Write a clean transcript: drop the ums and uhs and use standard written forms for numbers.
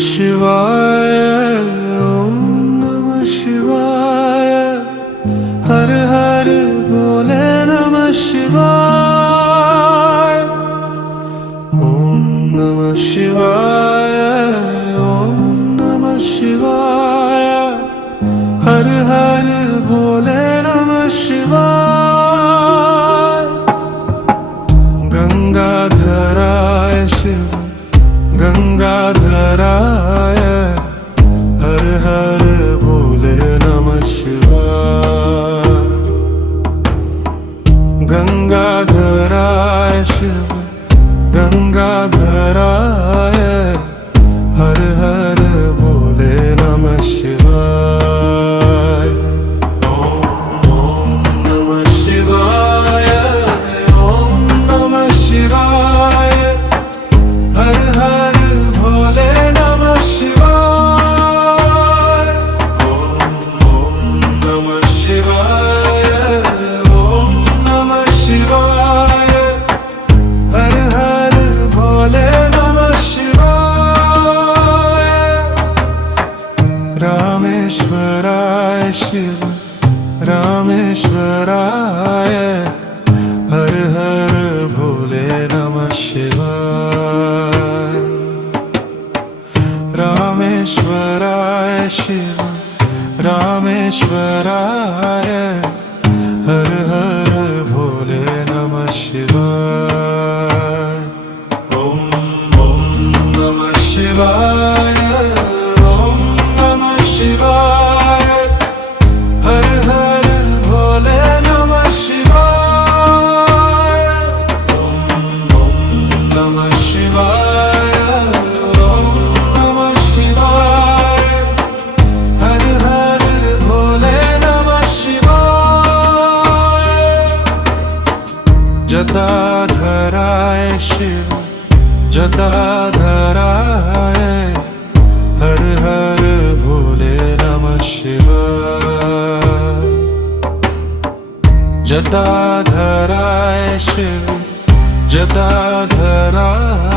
शिवाय ओम नमः शिवाय हर हर भोले नमः शिवाय ओम नमः शिवाय ओम नमः शिवाय हर हर भोले नमः शिवाय गंगाधराय शिव गंगाधराय हर हर भोले नमः शिवाय गंगाधराय शिव गंगाधराय हर हर भोले नमः शिवाय ओम नमः शिवाय ओम नमः शिवाय हर हर भोले नमः शिवाय ओम नमः शिवाय ओम नमः शिवाय हर हर भोले नमः शिवाय रामेश्वराय शिव रामेश्वराय हर हर भोले नमः शिवाय रामेश्वराय शिव रामेश्वराय हर हर भोले नमः शिवाय ओम नमः शिवाय ओम नमः शिवाय हर हर भोले नमः शिवाय ओम नमः शिवाय ओम नमः शिवाय हर हर भोले नमः शिवाय जटाधराय शिव जटाधराय हर हर भोले नमः शिवाय जटाधराय शिव जटाधराय